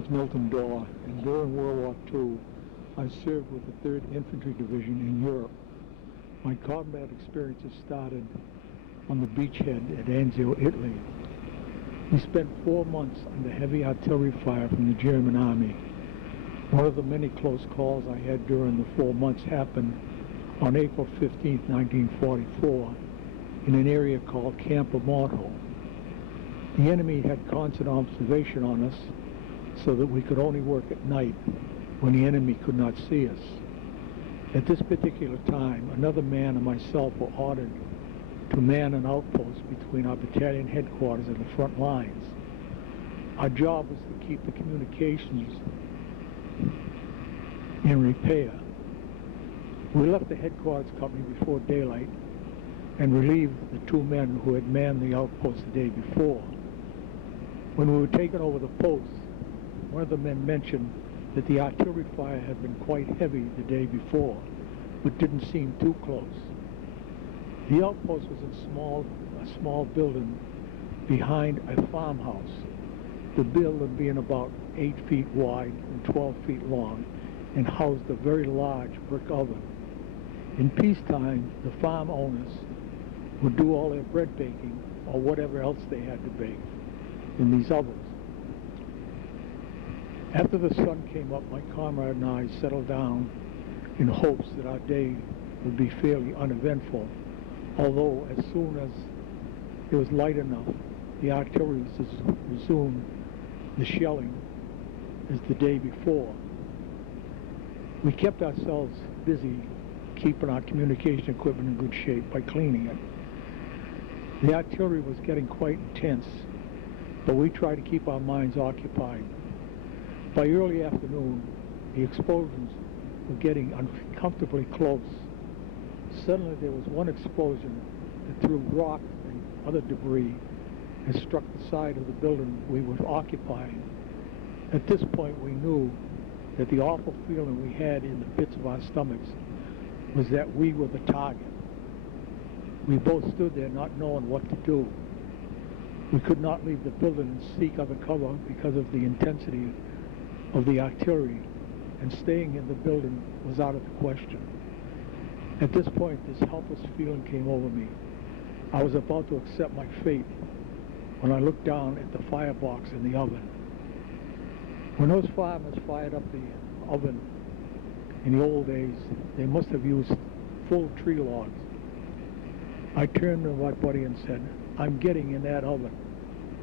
is Milton Dorr, and during World War II, I served with the 3rd Infantry Division in Europe. My combat experiences started on the beachhead at Anzio, Italy. We spent 4 months under heavy artillery fire from the German army. One of the many close calls I had during the 4 months happened on April 15, 1944, in an area called Campo Morto. The enemy had constant observation on us, so that we could only work at night when the enemy could not see us. At this particular time, another man and myself were ordered to man an outpost between our battalion headquarters and the front lines. Our job was to keep the communications in repair. We left the headquarters company before daylight and relieved the 2 men who had manned the outpost the day before. When we were taking over the post, one of the men mentioned that the artillery fire had been quite heavy the day before, but didn't seem too close. The outpost was in a small building behind a farmhouse, the building being about 8 feet wide and 12 feet long, and housed a very large brick oven. In peacetime, the farm owners would do all their bread baking or whatever else they had to bake in these ovens. After the sun came up, my comrade and I settled down in hopes that our day would be fairly uneventful, although as soon as it was light enough, the artillery resumed the shelling as the day before. We kept ourselves busy keeping our communication equipment in good shape by cleaning it. The artillery was getting quite intense, but we tried to keep our minds occupied. By early afternoon, the explosions were getting uncomfortably close. Suddenly there was one explosion that threw rock and other debris and struck the side of the building we were occupying. At this point we knew that the awful feeling we had in the pits of our stomachs was that we were the target. We both stood there not knowing what to do. We could not leave the building and seek other cover because of the intensity of the artillery, and staying in the building was out of the question. At this point, this helpless feeling came over me. I was about to accept my fate when I looked down at the firebox in the oven. When those farmers fired up the oven in the old days, they must have used full tree logs. I turned to my buddy and said, "I'm getting in that oven,"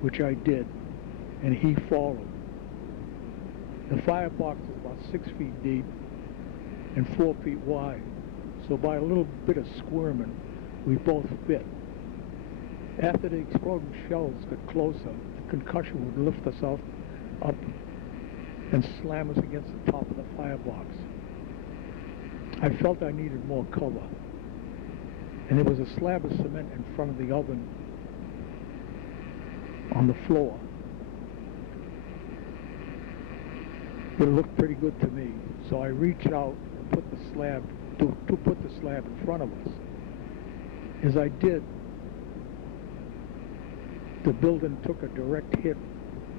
which I did, and he followed. The firebox is about 6 feet deep and 4 feet wide, so by a little bit of squirming, we both fit. After the exploding shells got closer, the concussion would lift us up and slam us against the top of the firebox. I felt I needed more cover, and there was a slab of cement in front of the oven on the floor. It looked pretty good to me, so I reached out and put the slab to put the slab in front of us. As I did, the building took a direct hit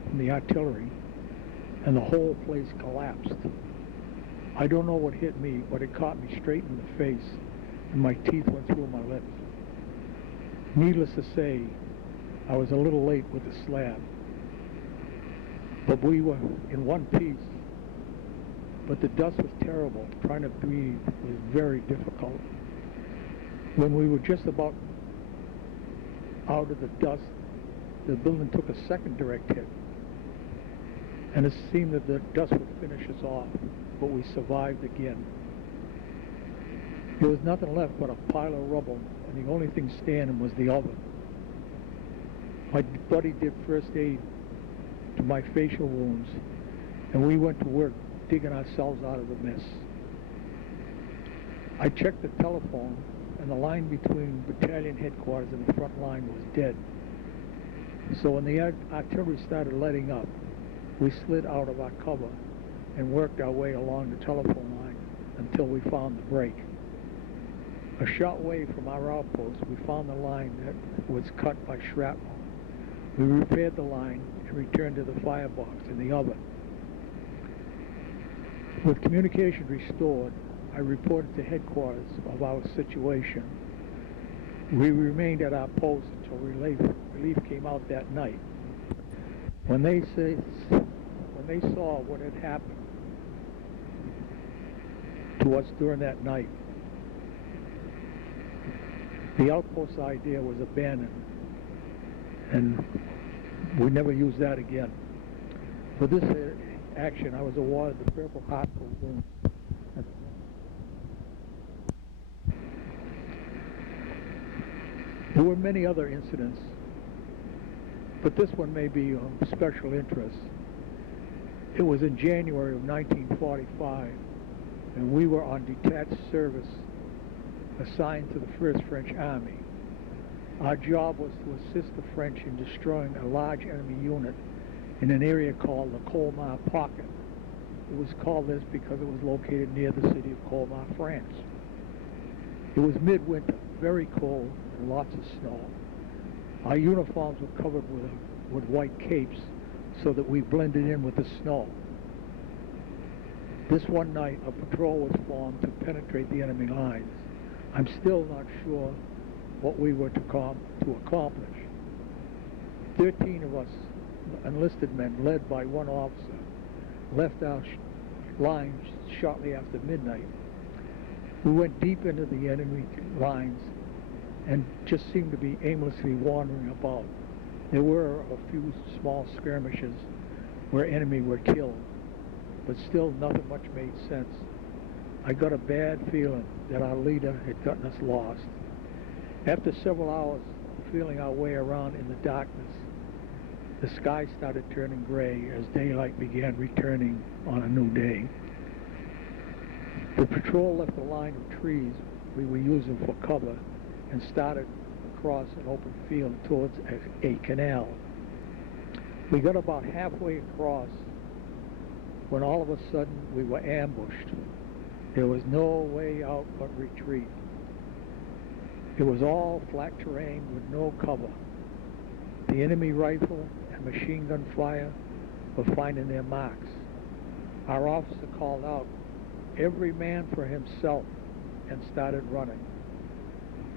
from the artillery, and the whole place collapsed. I don't know what hit me, but it caught me straight in the face, and my teeth went through my lips. Needless to say, I was a little late with the slab, but we were in one piece. But the dust was terrible. Trying to breathe was very difficult. When we were just about out of the dust, the building took a second direct hit, and it seemed that the dust would finish us off, but we survived again. There was nothing left but a pile of rubble, and the only thing standing was the oven. My buddy did first aid to my facial wounds, and we went to work digging ourselves out of the mess. I checked the telephone, and the line between battalion headquarters and the front line was dead. So when the artillery started letting up, we slid out of our cover and worked our way along the telephone line until we found the break. A short way from our outpost, we found the line that was cut by shrapnel. We repaired the line and returned to the firebox in the oven. With communication restored, I reported to headquarters of our situation. We remained at our post until relief came out that night. When they saw what had happened to us during that night, the outpost idea was abandoned, and we never used that again. For this action, I was awarded the Purple Heart Balloon. There were many other incidents, but this one may be of special interest. It was in January of 1945, and we were on detached service assigned to the 1st French Army. Our job was to assist the French in destroying a large enemy unit in an area called the Colmar Pocket. It was called this because it was located near the city of Colmar, France. It was midwinter, very cold, and lots of snow. Our uniforms were covered with white capes so that we blended in with the snow. This one night, a patrol was formed to penetrate the enemy lines. I'm still not sure what we were to accomplish. 13 of us enlisted men, led by one officer, left our lines shortly after midnight. We went deep into the enemy lines and just seemed to be aimlessly wandering about. There were a few small skirmishes where enemy were killed, but still nothing much made sense. I got a bad feeling that our leader had gotten us lost. After several hours of feeling our way around in the darkness, the sky started turning gray as daylight began returning on a new day. The patrol left a line of trees we were using for cover and started across an open field towards a canal. We got about halfway across when all of a sudden we were ambushed. There was no way out but retreat. It was all flat terrain with no cover. The enemy rifle and machine gun fire were finding their marks. Our officer called out, "Every man for himself," and started running.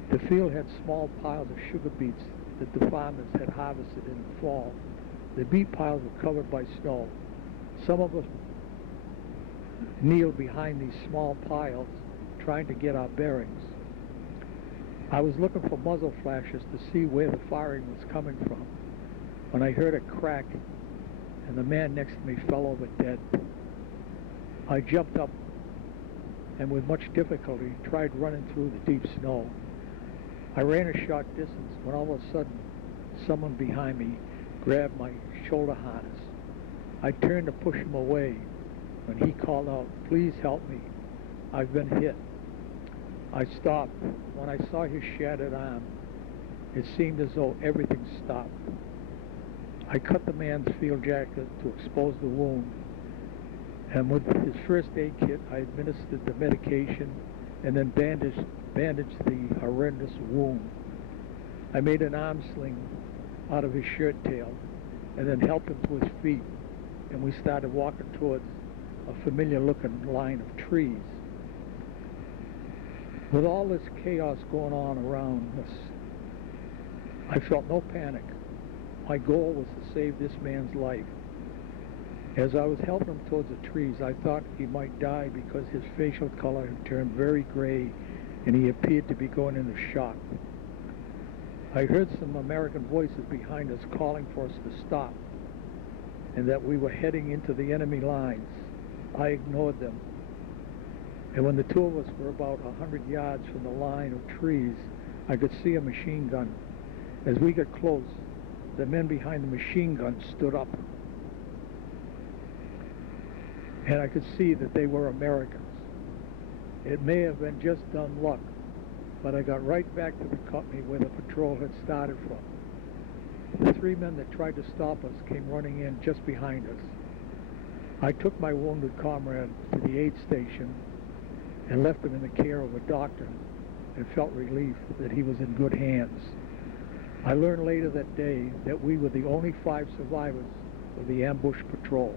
The field had small piles of sugar beets that the farmers had harvested in the fall. The beet piles were covered by snow. Some of us kneeled behind these small piles trying to get our bearings. I was looking for muzzle flashes to see where the firing was coming from when I heard a crack and the man next to me fell over dead. I jumped up and with much difficulty tried running through the deep snow. I ran a short distance when all of a sudden someone behind me grabbed my shoulder harness. I turned to push him away when he called out, "Please help me, I've been hit." I stopped. When I saw his shattered arm, it seemed as though everything stopped. I cut the man's field jacket to expose the wound, and with his first aid kit, I administered the medication and then bandaged the horrendous wound. I made an arm sling out of his shirt tail and then helped him to his feet, and we started walking towards a familiar-looking line of trees. With all this chaos going on around us, I felt no panic. My goal was to save this man's life. As I was helping him towards the trees, I thought he might die because his facial color had turned very gray and he appeared to be going into shock. I heard some American voices behind us calling for us to stop and that we were heading into the enemy lines. I ignored them. And when the two of us were about 100 yards from the line of trees, I could see a machine gun. As we got close, the men behind the machine gun stood up. And I could see that they were Americans. It may have been just dumb luck, but I got right back to the company where the patrol had started from. The three men that tried to stop us came running in just behind us. I took my wounded comrade to the aid station and left him in the care of a doctor and felt relief that he was in good hands. I learned later that day that we were the only 5 survivors of the ambush patrol.